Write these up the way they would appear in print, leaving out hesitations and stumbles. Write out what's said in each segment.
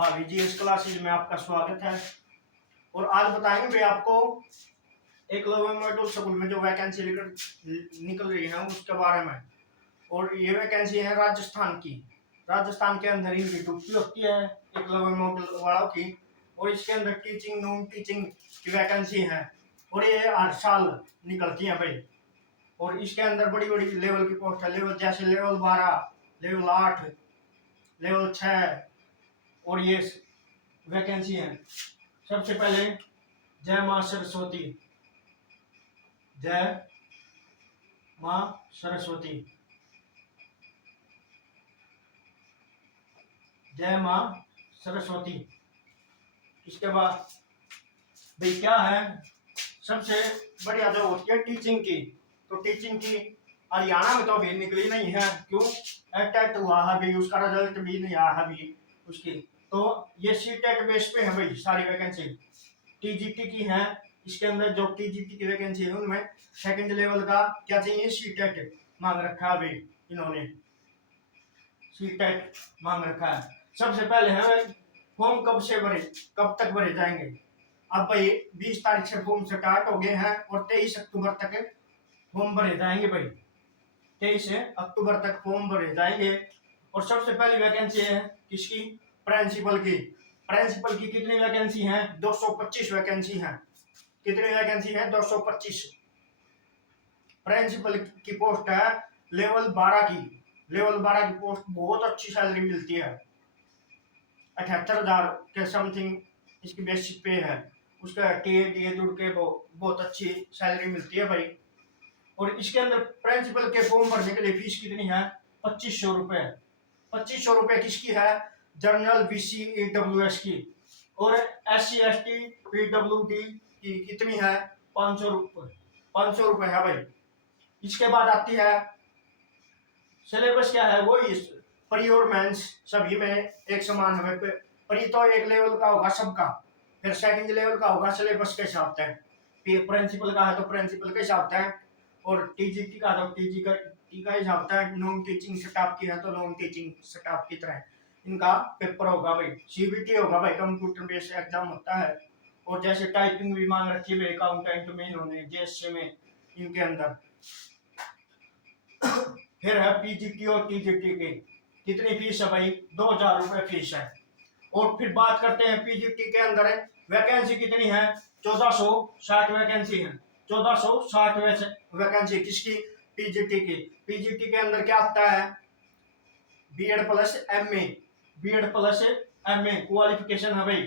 भाभी GS classes में आपका स्वागत है। और आज बताएंगे भाई आपको एक मॉडल स्कूल में जो वैकेंसी निकल रही है उसके बारे में। और ये वैकेंसी है राजस्थान की। राजस्थान के अंदर इनकी ड्यूटी होती है एक मॉडल वालों की। और इसके अंदर टीचिंग नॉन टीचिंग की वैकेंसी है और ये हर साल निकलती है भाई। और इसके अंदर बड़ी बड़ी लेवल की पोस्ट है, लेवल जैसे लेवल 12, लेवल 8, लेवल 6। और ये वैकेंसी है। सबसे पहले जय मां सरस्वती, जय मां सरस्वती, जय मां सरस्वती। इसके बाद भाई क्या है, सबसे बढ़िया जो होती है टीचिंग की। तो टीचिंग की हरियाणा में तो अभी निकली नहीं है, क्यों? टेट हुआ है अभी, उसका रिजल्ट भी नहीं आया है अभी उसकी। तो ये सीटेट बेस पे है भाई सारी वैकेंसी। टीजीटी की है। इसके अंदर जो टीजीटी की वैकेंसी है उनमें सेकंड लेवल का क्या चाहिए, सीटेट मांग रखा है भाई इन्होंने, सीटेट मांग रखा है। सबसे पहले है फॉर्म कब से भरे, कब तक भरे जाएंगे। अब भाई 20 तारीख से फॉर्म स्टार्ट हो गए हैं और 23 अक्टूबर तक फॉर्म भरे जाएंगे भाई। 23 अक्टूबर तक फॉर्म भरे जाएंगे। और सबसे पहली वैकेंसी है किसकी, प्रिंसिपल की। प्रिंसिपल की कितनी वैकेंसी है, 225 वैकेंसी है। कितनी वैकेंसी है, 225। प्रिंसिपल की पोस्ट है लेवल 12 की। लेवल 12 की पोस्ट बहुत अच्छी सैलरी मिलती है, 78,000 के समथिंग इसकी बेसिक पे है। उसका टीए जुड़ के बहुत अच्छी सैलरी मिलती है भाई। और इसके अंदर प्रिंसिपल के फॉर्म भरने के लिए फीस कितनी है, 2500 रुपए। 2500 रुपए किसकी है, जनरल बीसी ईडब्ल्यूएस की। और SC ST PWD की कितनी है, 500 रुपए। 500 रुपए है भाई। इसके बाद आती है सिलेबस क्या है, वो इस प्री और मेंस सभी में एक समान है। प्री तो एक लेवल का होगा सबका, फिर सेकंड लेवल का होगा सिलेबस के हिसाब से। प्रिंसिपल का है तो प्रिंसिपल के हिसाब से, और टीजीटी का तो टी का हिसाब से। नॉन टीचिंग स्टाफ की है तो नॉन टीचिंग स्टाफ की तरह इनका पेपर होगा भाई। सीबीटी होगा भाई, कंप्यूटर बेस्ड एग्जाम होता है। और जैसे टाइपिंग भी मांग रखी है अकाउंटेंट में इन्होंने, जेएससी में इनके अंदर। फिर है पीजीटी और टीजीटी की कितनी फीस है भाई, 2000 रुपए फीस है। और फिर बात करते हैं पीजीटी के अंदर वैकेंसी कितनी है, 1460 वैकेंसी है। 1460 वैकेंसी किसकी, पीजीटी की। पीजीटी के अंदर क्या आता है, BEd plus MA, BEd plus MA qualification है भाई।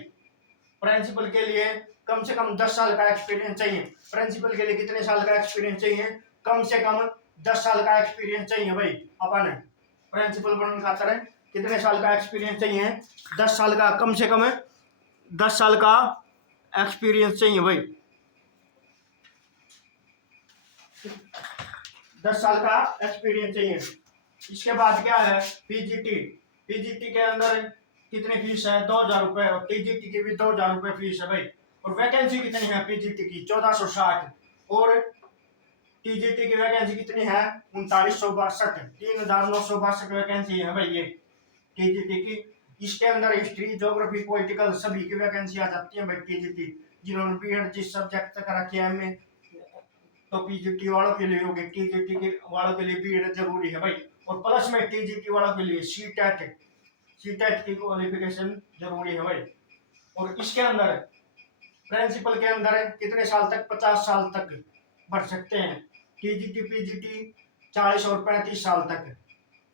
प्रिंसिपल के लिए कम से कम 10 साल का एक्सपीरियंस चाहिए। प्रिंसिपल के लिए कितने साल का एक्सपीरियंस चाहिए, कम से कम 10 साल का एक्सपीरियंस चाहिए भाई। अपन प्रिंसिपल बनने खातर कितने साल का एक्सपीरियंस चाहिए, 10 साल का, कम से कम 10 साल का एक्सपीरियंस चाहिए भाई। 10 साल का एक्सपीरियंस चाहिए। इसके बाद क्या है, पीजीटी। पीजीटी के अंदर कितनी फीस है, 2000 रुपए। और टीजीटी की भी 2000 रुपए फीस है भाई। और वैकेंसी कितनी है पीजीटी की, 1460। और टीजीटी की वैकेंसी कितनी है, 3962, 3962 वैकेंसी है भाई ये टीजीटी की। इसके अंदर हिस्ट्री, ज्योग्राफी, पॉलिटिकल सभी की वैकेंसी आ जाती है भाई टीजीटी। जिन्होंने बीएड जिस सब्जेक्ट तक रखी है में, तो पीजीटी वालों के लिए होगी। टीजीटी के वालों के लिए बीएड जरूरी है भाई। और प्लस में टीजीटी वालों के लिए सीटेट, सीटेट की क्वालिफिकेशन जरूरी है भाई। और इसके अंदर प्रिंसिपल के अंदर कितने साल तक, 50 साल तक भर सकते हैं। टीजीटी पीजीटी 40 और 35 साल तक,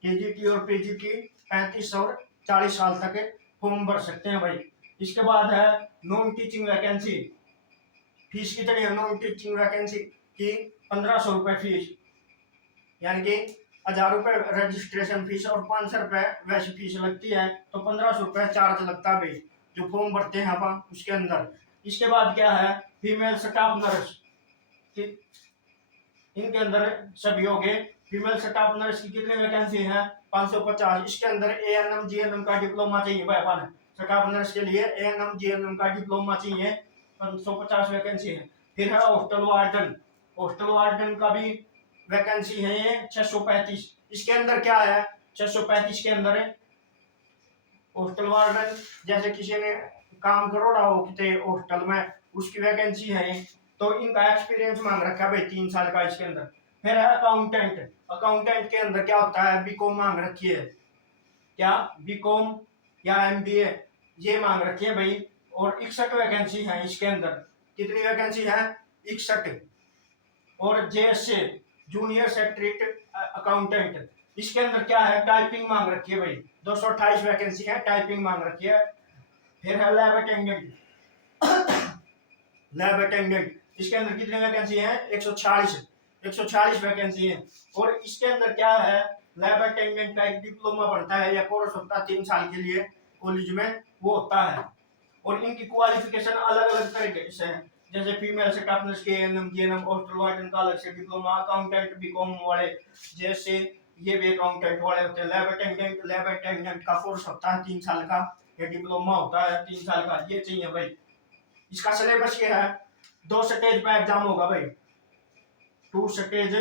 टीजीटी और पीजीटी 35 और 40 साल तक फॉर्म भर सकते हैं भाई। इसके बाद है नॉन टीचिंग वैकेंसी। फीस कितनी है नॉन टीचिंग वैकेंसी की, 1500 रुपए फीस, यानी कि 1000 रुपए रजिस्ट्रेशन फीस और 500 रुपए वैसी फीस लगती है। तो 1500 रुपए चार्ज लगता है भाई जो फॉर्म भरते हैं अपन उसके अंदर। इसके बाद क्या है, फीमेल स्टाफ नर्स, इनके अंदर सभी हो गए। फीमेल स्टाफ नर्स की कितनी वैकेंसी है, 550। इसके अंदर एएनएम जीएनएम का डिप्लोमा चाहिए भाई। अपन स्टाफ नर्स के लिए एएनएम जीएनएम का डिप्लोमा चाहिए, 550 वैकेंसी है। फिर है हॉस्टल वार्डन। हॉस्टल वार्डन का भी वैकेंसी है ये 635। इसके अंदर क्या है, 635 के अंदर हॉस्टल वार्डन, जैसे किसी ने काम करोड़ा हो कितने हॉस्टल में, उसकी वैकेंसी है, तो इनका एक्सपीरियंस मांग रखा है भाई 3 साल का इसके अंदर। फिर है अकाउंटेंट। अकाउंटेंट के अंदर क्या होता है, बीकॉम मांग रखी है, क्या बीकॉम या एमबीए, ये मांग रखी है भाई। और 61 वैकेंसी है इसके अंदर। कितनी वैकेंसी है, 61। और जेएसए जूनियर सेक्रेटरी अकाउंटेंट, इसके अंदर क्या है, टाइपिंग मांग रखी है भाई, 228 वैकेंसी है, टाइपिंग मांग रखी है। फिर है लैब अटेंडेंट। लैब अटेंडेंट, इसके अंदर कितनी वैकेंसी है, 146 वैकेंसी है। और इसके अंदर क्या है, लैब अटेंडेंट का एक डिप्लोमा बनता है या कोर्स होता है 3 साल के लिए कॉलेज में, वो होता है। और इनकी क्वालिफिकेशन अलग अलग तरीके से है, जैसे फीमेल से टॉपनर्स के एएनएम जीएनएम हॉस्टल वार्डन का अलग से डिप्लोमा, अकाउंटेंट बीकॉम वाले जैसे ये भी अकाउंटेंट वाले होते हैं। लैब अटेंडेंट का कोर्स होता है 3 साल का, ये डिप्लोमा होता है 3 साल का, ये चाहिए भाई। इसका सिलेबस क्या है, 2 स्टेज पे एग्जाम होगा भाई, 2 स्टेज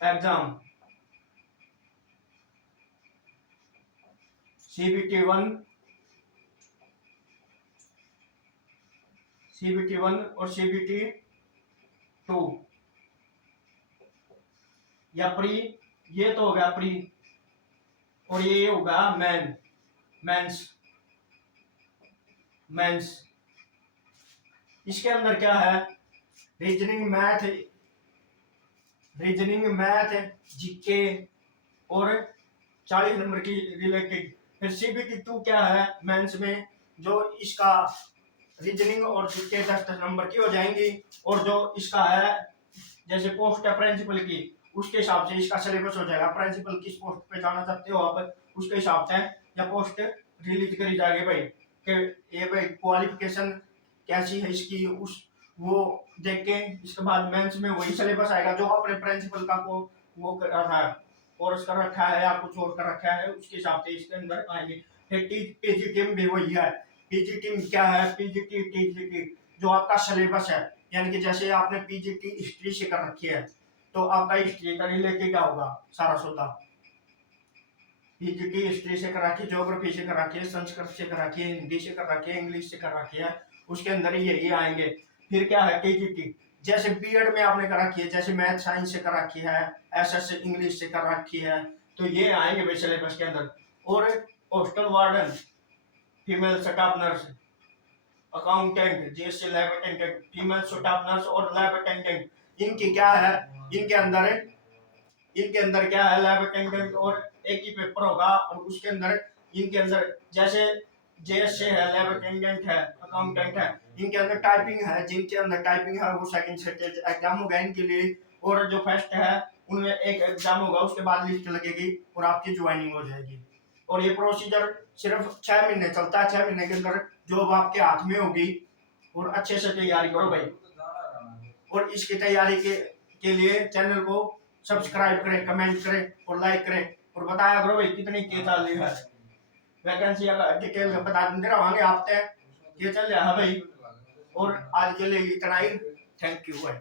एग्जाम, CBT 1, CBT 1 और CBT 2 या प्री, ये तो होगा प्री, और ये होगा मेंस। इसके अंदर क्या है, रीजनिंग मैथ जीके और 40 नंबर की रिलेटेड। फिर CBT 2 क्या है, मेंस में जो इसका रीजनिंग और जीके 10 नंबर की हो जाएंगी। और जो इसका है, जैसे पोस्ट है प्रिंसिपल की, उसके हिसाब से इसका सिलेबस हो जाएगा। प्रिंसिपल किस पोस्ट पे जाना चाहते हो आप, उसके हिसाब से या पोस्ट रिलीज करी जाएगी भाई, कि ये भाई क्वालिफिकेशन कैसी है इसकी, उस वो देख के इसके बाद मेंस में वही सिलेबस आएगा जो अपने प्रिंसिपल का को वो कर रहा है, कोर्स कर रखा है या कुछ और कर रखा है, उसके हिसाब से इसके अंदर आएंगे। फिर पीजीटी में भी वही है। पीजीटी में क्या है, पीजीटी टीजीटी जो आपका सिलेबस है, यानी कि जैसे आपने पीजीटी हिस्ट्री से कर रखी है, तो आपका हिस्ट्री का रिलेटेड क्या होगा, सारा सौदा। पीजीटी हिस्ट्री से कर रखी है, ज्योग्राफी से कर रखी है, संस्कृत से कर रखी है, हिंदी से कर रखी है, इंग्लिश से कर रखी है, उसके अंदर ये आएंगे। फिर क्या है, टीजीटी जैसे बीएड में आपने कर रखी है, जैसे मैथ साइंस से कर रखी है, एसएस इंग्लिश से कर रखी है, तो ये आएंगे भाई सिलेबस के अंदर। और hostel warden, female staff nurse, accountant, JSC lab attendant, female staff nurse और लैब अटेंडेंट, इनकी क्या है, इनके अंदर क्या है, लैब अटेंडेंट और एक ही पेपर होगा। और उसके अंदर इनके अंदर जैसे जेएससी है, लैब अटेंडेंट है, अकाउंटेंट है, इनके अंदर टाइपिंग है, जिनके अंदर टाइपिंग है वो सेकंड स्टेज एग्जाम होगा इनके लिए। और जो फर्स्ट है उनमें एक एग्जाम होगा, उसके बाद लिस्ट लगेगी और आपकी ज्वाइनिंग हो जाएगी। और ये प्रोसीजर सिर्फ 6 महीने चलता है। 6 महीने के अंदर जॉब आपके हाथ में होगी। और अच्छे से तैयारी करो भाई। और इसकी तैयारी के लिए चैनल को सब्सक्राइब करें, कमेंट करें और लाइक करें, और बताया करो भाई कितनी के चल रही है वैकेंसी, डिटेल बता देते रहोगे आप तक ये चल रहा है भाई। और आज के लिए इतना ही, थैंक यू भाई।